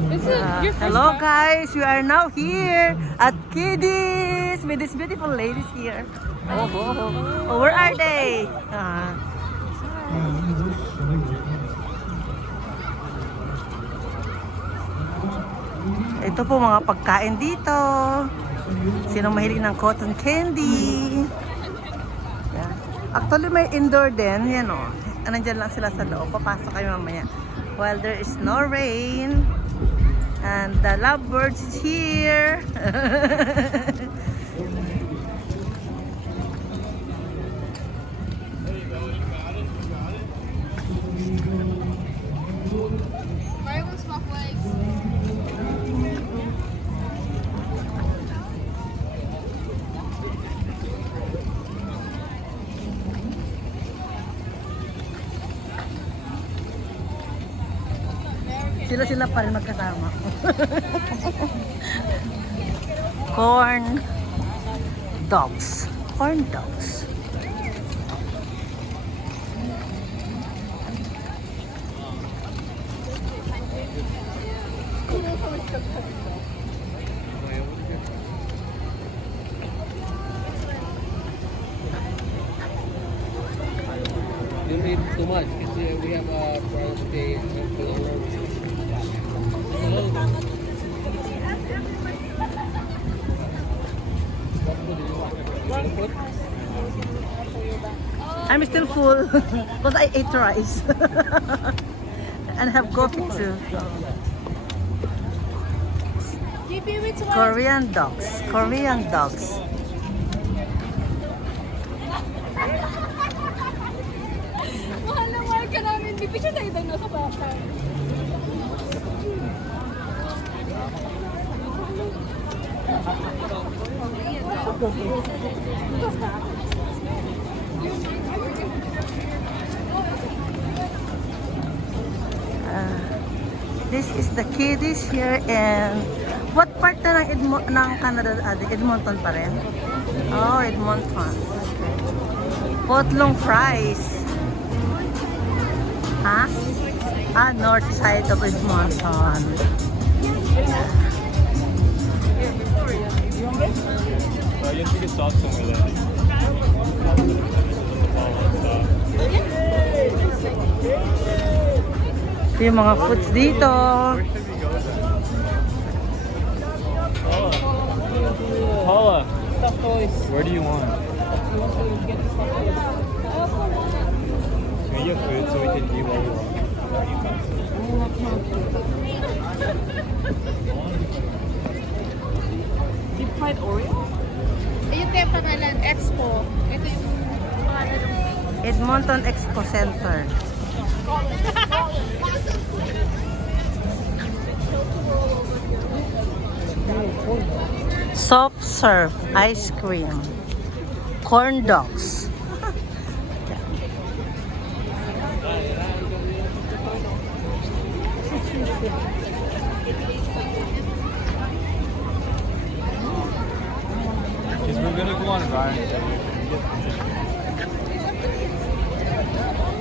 Hello guys, we are now here at Kiddies with these beautiful ladies here. Oh, where are they? Ito po mga pagkain dito. Sino mahilig ng cotton candy? Yeah. Actually may indoor din, yan o. Nandyan lang sila sa loob. Papasok kayo mamaya. While there is no rain. And the lovebirds is here. Sila pa rin magkasama. Corn dogs. Corn dogs. You don't need too much because we have a birthday. I'm still full because I ate rice and have coffee too. Korean dogs. Korean dogs. Mahal na mahal ka namin. Di ba siya tayo doon nasa bakal? This is the Kiddies here in what part na ng Canada? Edmonton pa rin? Oh, Edmonton. Potlong fries. Ha? Huh? North side of Edmonton. You have to get sauce somewhere there. Ito yung mga foods dito. Paula, where do you want? Can we get food so we can eat while we walk? Deep fried Oreo? Ayun tayo pangalan, Expo. Ito yung pangalan ng Edmonton Expo Center. Soft serve ice cream. Corn dogs. Because we're gonna go on Ryan.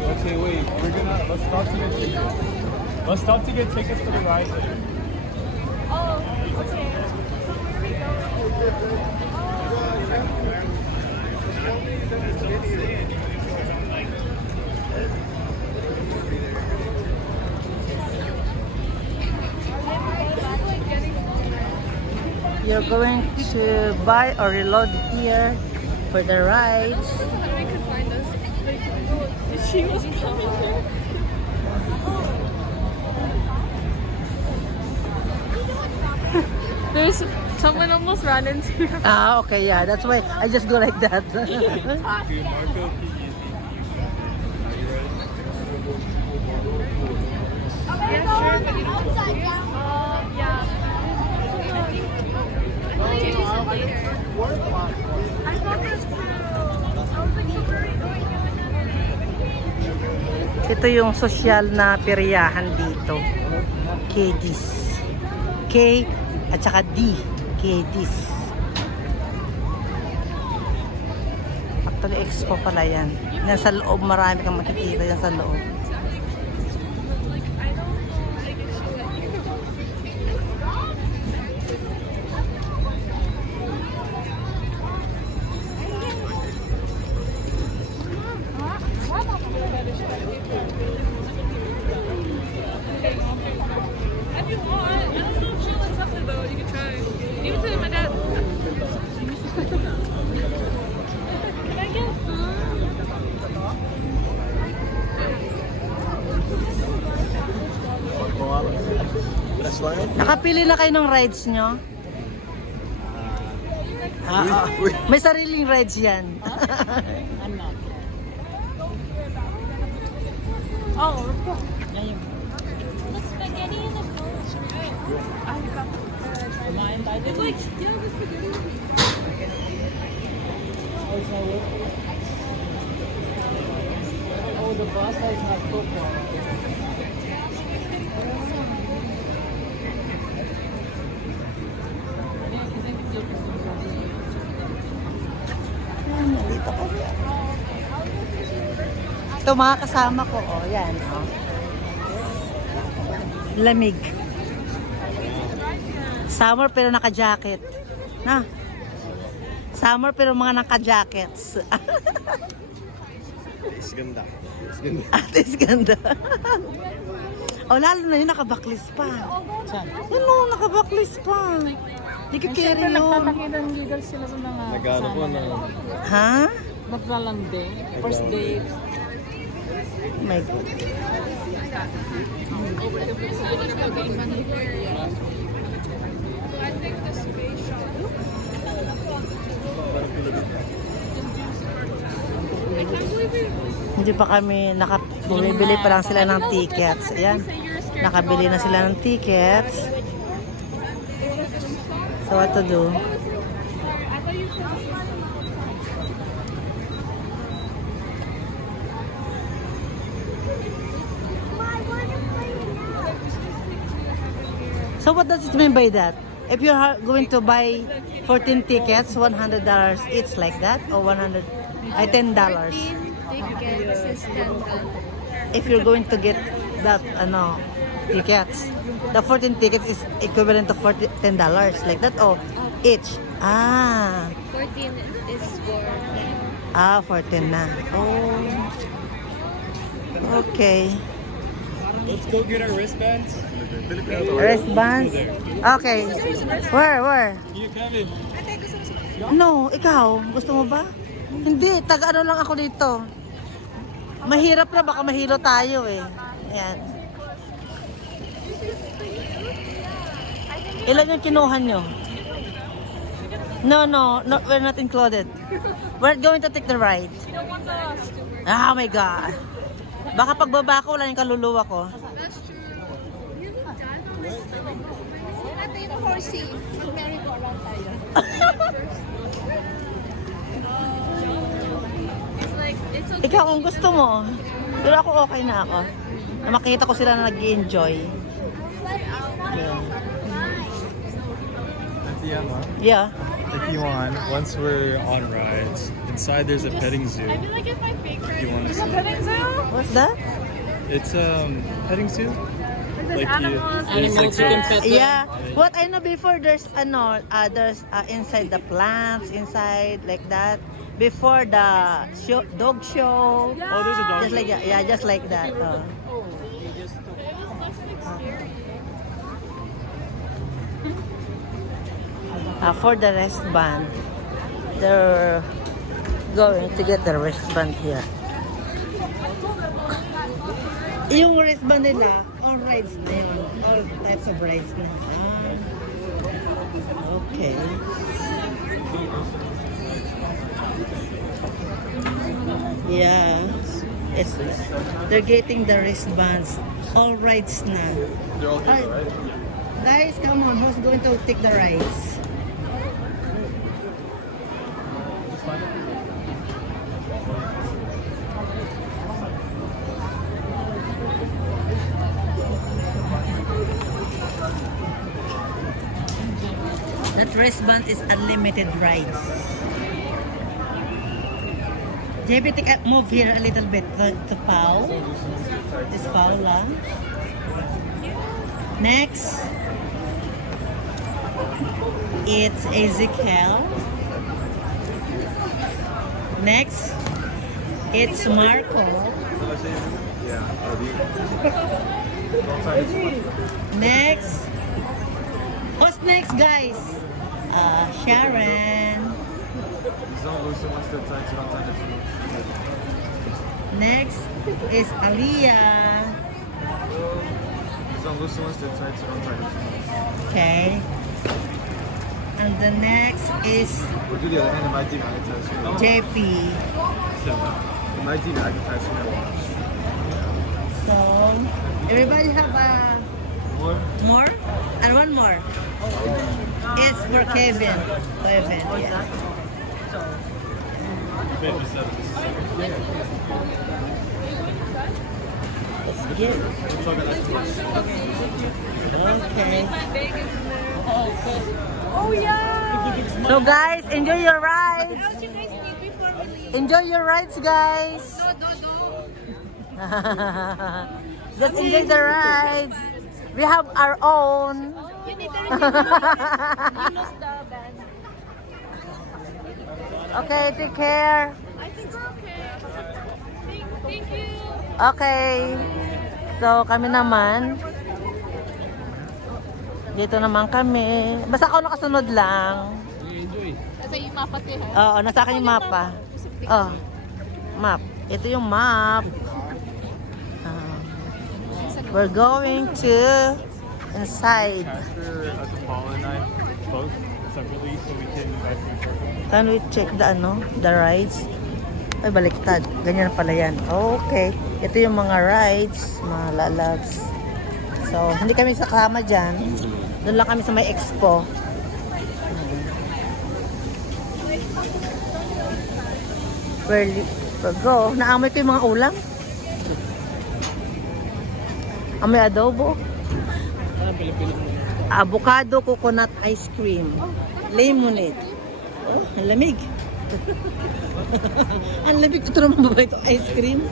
Okay, wait. Let's stop to get tickets. Let's stop to get tickets for the ride later. Oh, okay. You're going to buy or reload here for the rides. I could find us. She was coming here. There's someone almost ran into you. Ah, okay, yeah. That's why I just go like that. Dude, Marco, Yeah, sure, but you don't yeah. I thought this too. I was like, so where are you going? Ito yung social na peryahan dito. Kiddies. K at saka D. Kiddies. Actually, expo pala yan. Yan sa loob, marami kang makikita yan sa loob. This one? Nakapili na kayo ng rides nyo? May sariling rides yan. The spaghetti in the bowl. It's like, yeah, the spaghetti. Oh, the pasta is not cooked. Ito mga kasama ko, oh, yan. Oh. Lamig. Summer pero naka-jacket. Na. Summer pero mga naka-jackets. It's ganda. Atis ganda. Oh, lalo na yun, naka-backlist pa. Ano, naka-backlist pa. Di ka carry yun. Nakakita ng giggles sila sa mga Nagano po na. Ha? maglalande. First date. My God. Hindi pa kami bumibili pa lang sila ng tickets. Ayan. Nakabili na sila ng tickets. So what to do? So what does it mean by that? If you're going to buy 14 tickets, $100 each like that, or $10. Tickets is $10. If you're going to get that tickets, the 14 tickets is equivalent to $10 like that, or each. 14 is for $10. For 10 na. Oh. Okay. Let's go get our wristbands. Wristbands? Okay. Where? You coming? No, ikaw. Gusto mo ba? Hindi, taga-ano lang ako dito. Mahirap na, baka mahilo tayo eh. Ayan. Ilan yung kinuha nyo? No, we're not included. We're going to take the ride. Oh my God. Baka pagbaba ko, wala yung kaluluwa ko. That's true. Ito yung horsey. Merry-go-round tayo. It's okay. Ikaw kung gusto mo. Pero ako okay na ako. Makita ko sila na nag-enjoy. Yeah. If you want, once we're on rides, inside there's a petting zoo. I feel like it's my favorite. You want to see? Petting zoo? What's that? It's petting zoo. There's animals. There's like Pets. Yeah. What I know before, there's inside the plants, inside like that. Before the dog show. Oh, there's a dog. Just like that. Yeah, just like that. For the wristband, they're going to get the wristband here. Yung wristband nila, all rides na yun. All types of rides na. Okay. Yeah. They're getting the wristbands. All rides na. They're all here, right? Guys, come on. Who's going to take the rides? That wristband is unlimited rides. JB, move here a little bit to Pau. This Pau lang. Next, it's Ezekiel. Next, it's Marco. Next, what's next, guys? Sharon. Next is Aliyah. don't loosen ones, they're tight, so don't tighten too much. Okay. And the next is We'll do the other hand, it might demagnetize your JP. It might demagnetize your watch. So, everybody have a more? And one more. It's for Kevin. Kevin, yeah. Let's get it. Okay. Oh yeah! So guys, enjoy your rides. What you guys need before we leave? Enjoy your rides, guys. No. Just enjoy the rides. We have our own. You need to receive you lost the band. Okay, take care. I think we're okay. Thank you. Okay. So kami naman. Dito naman kami. Basta ako nakasunod lang. We enjoy. Kasi yung mapati ha. Oo, nasa akin yung mapa. Oh, map. Ito yung map. We're going to inside. Pastor, Paul and I both separately so we can invite them. Can we check the rides? Ay, baliktad. Ganyan pala yan. Okay. Ito yung mga rides, mga lalabs. So, hindi kami sakama dyan. Doon lang kami sa may expo. We'll go. Naamoy ko yung mga ulam. Amoy adobo. Parang Pilipino. Avocado coconut ice cream. Lemonade. Oh, ang lamig. Ang lamig. Ito naman ba ito? Ice cream?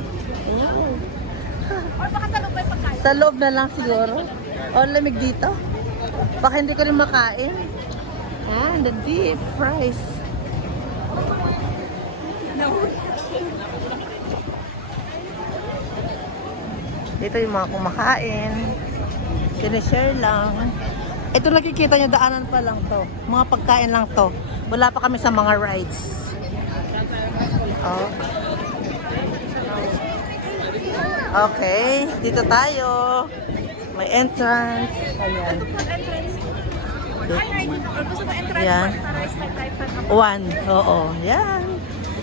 Oh. Or baka sa loob may pagkain. Sa loob na lang siguro. Oh, ang lamig dito. Baka hindi ko rin makain. And the deep fries. Dito yung mga kumakain. Sinishare lang. Ito nakikita nyo, daanan pa lang to. Mga pagkain lang to. Wala pa kami sa mga rides. Oh. Okay, dito tayo. May entrance. Ayan. Or gusto mo entrance Yan. para start right One. Oo. Yan.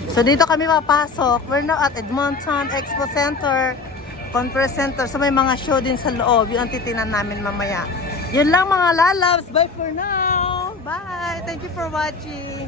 So dito kami mapasok. We're now at Edmonton Expo Center, Conference Center. So may mga show din sa loob. Yun ang titinan namin mamaya. Yun lang mga lalabs. Bye for now. Bye. Thank you for watching.